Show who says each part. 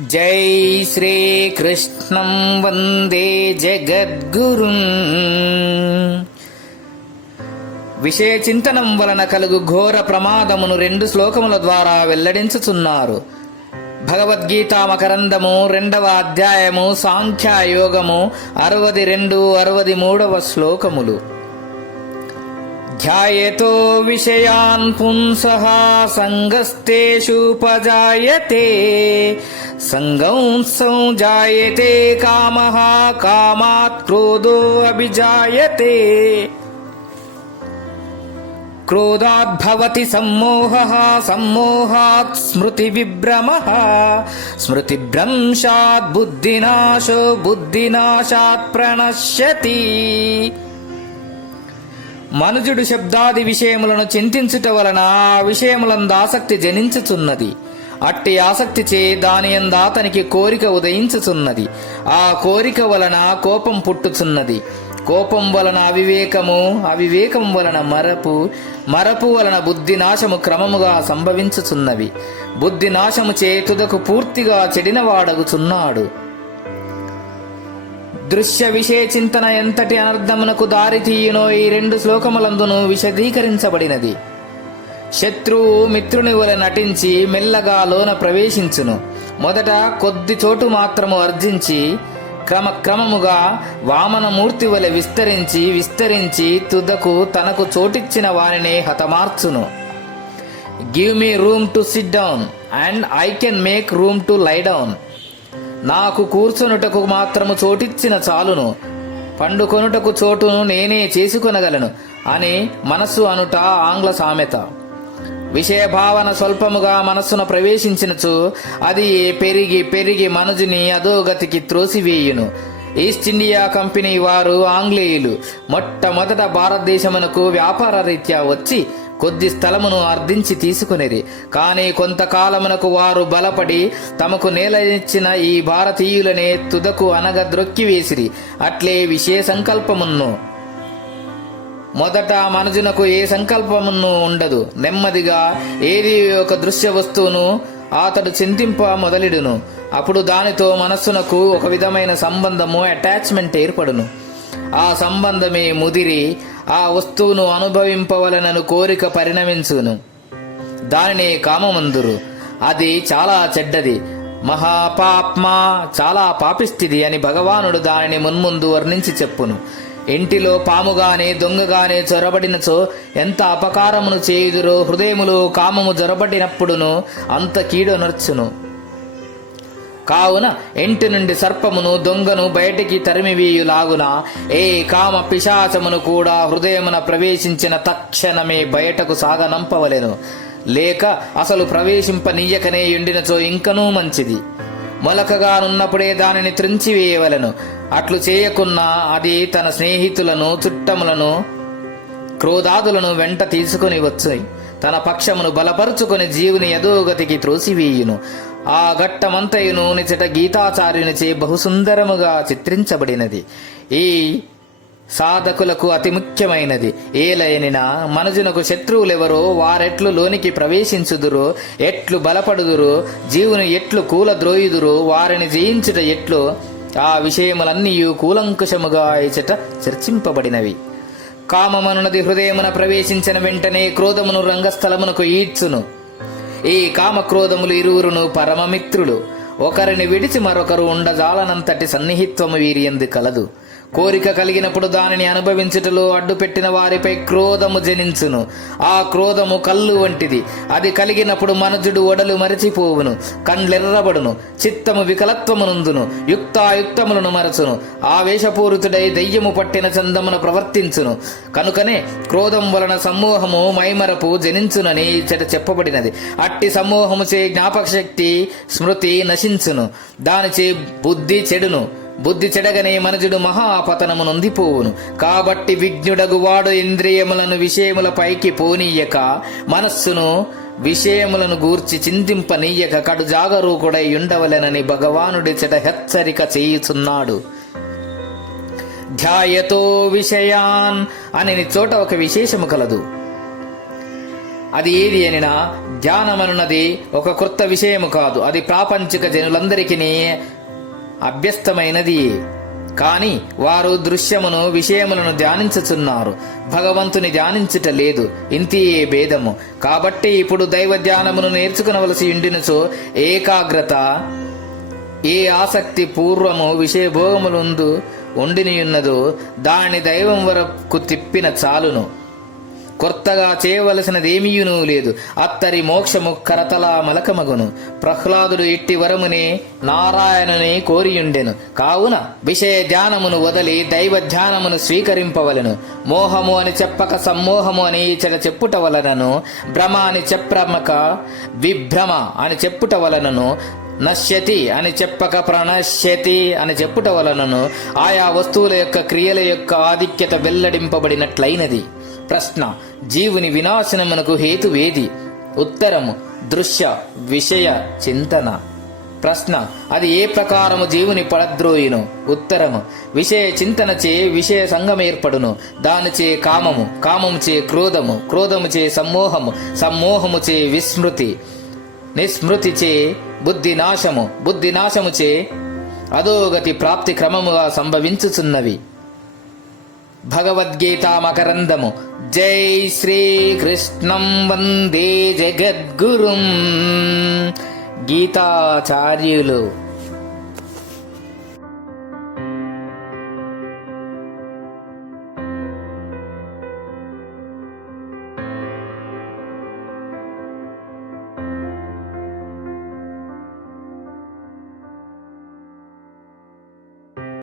Speaker 1: జై శ్రీకృష్ణం వందే జగద్గురు. విషయ చింతనం వలన కలుగు ఘోర ప్రమాదమును రెండు శ్లోకముల ద్వారా వెల్లడించుచున్నారు. భగవద్గీత మకరందము రెండవ అధ్యాయము సాంఖ్యయోగము అరవది రెండు అరవది మూడవ శ్లోకములు. ध्यायतो विषयान् पुंसः सङ्गस्तेषुपजायते सङ्गंसञ्जायते कामः कामात् क्रोधो अभिजायते। क्रोधाद्भवति सम्मोहः सम्मोहात् स्मृतिविभ्रमः। स्मृतिभ्रंशात् बुद्धिनाश बुद्धिनाशात् प्रणश्यति। మనుజుడు శబ్దాది విషయములను చింతించుట వలన ఆ విషయములందు ఆసక్తి జనించుచున్నది. అట్టి ఆసక్తి చే దాని అతనికి కోరిక ఉదయించుచున్నది. ఆ కోరిక వలన కోపం పుట్టుచున్నది. కోపం వలన అవివేకము అవివేకం వలన మరపు మరపు వలన బుద్ధి నాశము క్రమముగా సంభవించుచున్నవి. బుద్ధి నాశము చే తుదకు పూర్తిగా చెడినవాడగుచున్నాడు. దృశ్య విషయ చింతన ఎంతటి అనర్థమునకు దారితీయునో ఈ రెండు శ్లోకములందును విశదీకరించబడినది. శత్రువు మిత్రుని వలె నటించి మెల్లగా లోన ప్రవేశించును. మొదట కొద్ది చోటు మాత్రము అర్జించి క్రమక్రమముగా వామనమూర్తి వలె విస్తరించి విస్తరించి తుదకు తనకు చోటిచ్చిన వారిని హతమార్చును. Give me room to sit down and I can make room to lie down. నాకు కూర్చొనుటకు మాత్రము చోటిచ్చిన చాలును. పండుకొనుటకు చోటును నేనే చేసుకొనగలను అని మనస్సు అనుట ఆంగ్ల సామెత. విషయ భావన స్వల్పముగా మనస్సును ప్రవేశించినచు అది పెరిగి పెరిగి మనుజుని అధోగతికి త్రోసివేయును. ఈస్ట్ ఇండియా కంపెనీ వారు ఆంగ్లేయులు. మొట్టమొదట భారతదేశమునకు వ్యాపార రీత్యా వచ్చి కొద్ది స్థలమును అర్థించి తీసుకునేది. కానీ కొంతకాలమునకు వారు బలపడి తమకు నేల ఇచ్చిన ఈ భారతీయులనే తుదకు అనగ ద్రొక్కివేసిరి అట్లే విషయ సంకల్పమును మొదట మనుజునకు ఏ సంకల్పమును ఉండదు. నెమ్మదిగా ఏది ఒక దృశ్య వస్తువును అతడు చింతింప మొదలిడును. అప్పుడు దానితో మనస్సునకు ఒక విధమైన సంబంధము అటాచ్మెంట్ ఏర్పడును. ఆ సంబంధమే ముదిరి ఆ వస్తువును అనుభవింపవలనను కోరిక పరిణమించును. దానిని కామమందురు. అది చాలా చెడ్డది. మహాపాప్మా చాలా పాపిస్థితి అని భగవానుడు దానిని మున్ముందు వర్ణించి చెప్పును. ఇంటిలో పాముగానే దొంగగానే చొరబడినచో ఎంత అపకారమును చేయుదురో హృదయములో కామము జొరబడినప్పుడును అంత కీడొనర్చును. కావున ఇంటి నుండి సర్పమును దొంగను బయటికి తరిమివేయులాగున ఏ కామ పిశాచమును కూడా హృదయమున ప్రవేశించిన తక్షణమే బయటకు సాగనంపవలెను. లేక అసలు ప్రవేశింపనీయకనే ఎండినచో ఇంకనూ మంచిది. మొలకగానున్నప్పుడే దానిని త్రించివేయవలను. అట్లు చేయకున్నా అది తన స్నేహితులను చుట్టములను క్రోధాదులను వెంట తీసుకుని వచ్చాయి. తన పక్షమును బలపరుచుకొని జీవుని యథోగతికి త్రోసివేయును. ఆ ఘట్టమంతయును నిచట గీతాచార్యునిచే బహుసుందరముగా చిత్రించబడినది. ఈ సాధకులకు అతి ముఖ్యమైనది. ఏలయనిన మనుజునకు శత్రువులెవరో వారెట్లు లోనికి ప్రవేశించుదురో ఎట్లు బలపడుదురో జీవుని ఎట్లు కూల ద్రోయుదురు వారిని జయించుట ఎట్లు ఆ విషయములన్నీ కూలంకుశముగా ఇచట చర్చింపబడినవి. కామమనునది హృదయమున ప్రవేశించిన వెంటనే క్రోధమును రంగస్థలమునకు ఈడ్చును. ఈ కామక్రోధములు ఇరువురును పరమమిత్రులు. ఒకరిని విడిచి మరొకరు ఉండజాలనంతటి సన్నిహిత్వము వీరియందు కలదు. కోరిక కలిగినప్పుడు దానిని అనుభవించుటలో అడ్డుపెట్టిన వారిపై క్రోధము జనించును. ఆ క్రోధము కళ్ళు వంటిది. అది కలిగినప్పుడు మనుజుడు ఒడలు మరచిపోవును కండ్లెర్రబడును చిత్తము వికలత్వమునందును యుక్తాయుక్తములను మరచును. ఆవేశపూరితుడై దయ్యము పట్టిన చందమును ప్రవర్తించును. కనుకనే క్రోధం వలన సమూహము మైమరపు జనించునని చెట చెప్పబడినది. అట్టి సమూహము చే జ్ఞాపక శక్తి స్మృతి నశించును. దానిచే బుద్ధి చెడును. బుద్ధి చెడగనే మనుజుడు మహాపతనము నొందిపోవును. కాబట్టి విజ్ఞుడగు వాడు ఇంద్రియములను విషయముల పైకి పోనీయక మనస్సును విషయములను గూర్చి చింతింపనీయక కడు జాగరూకుడై ఉండవలెనని భగవానుడి చెట హెచ్చరిక చేయుచున్నాడు. ధ్యాయతో విషయాన్ అని చోట ఒక విశేషము కలదు. అది ఏది అనినా ధ్యానమనున్నది ఒక క్రొత్త విషయము కాదు. అది ప్రాపంచిక జనులందరికీ అభ్యస్తమైనది. కాని వారు దృశ్యమును విషయములను ధ్యానించుచున్నారు. భగవంతుని ధ్యానించుట లేదు. ఇంతియే భేదము. కాబట్టి ఇప్పుడు దైవ ధ్యానమును నేర్చుకునవలసి ఉండినచో ఏకాగ్రత ఏ ఆసక్తి పూర్వము విషయభోగములందు ఉండినియున్నదో దాని దైవం వరకు తిప్పిన చాలును. కొత్తగా చేయవలసినదేమీయును లేదు. అత్తరి మోక్షము కరతలా మలకమగును. ప్రహ్లాదుడు ఇట్టి వరమునే నారాయణుని కోరియుండెను. కావున విషయ ధ్యానమును వదలి దైవ ధ్యానమును స్వీకరింపవలెను. మోహము అని చెప్పక సమ్మోహము అని ఇచ్చట చెప్పుట వలనను భ్రమ అని చెప్పమక విభ్రమ అని చెప్పుట వలనను నశ్యతి అని చెప్పక ప్రణశ్యతి అని చెప్పుట వలనను ఆయా వస్తువుల యొక్క క్రియల యొక్క ఆధిక్యత వెల్లడింపబడినట్లయినది. ప్రశ్న. జీవుని వినాశనమునకు హేతువేది? ఉత్తరము దృశ్య విషయ చింతన. ప్రశ్న అది ఏ ప్రకారము జీవుని పడద్రోయును? ఉత్తరము విషయ చింతన చే విషయ సంగం ఏర్పడును దానిచే కామము కామము చే క్రోధము క్రోధము చే సమ్మోహము సమ్మోహము చే విస్మృతి. నిస్మృతి చే బుద్ధి నాశము బుద్ధి నాశము చే అధోగతి ప్రాప్తి క్రమముగా సంభవించుచున్నవి. భగవద్గీతా మకరందము జై శ్రీకృష్ణం వందే జగద్గురుం. గీతాచార్యులు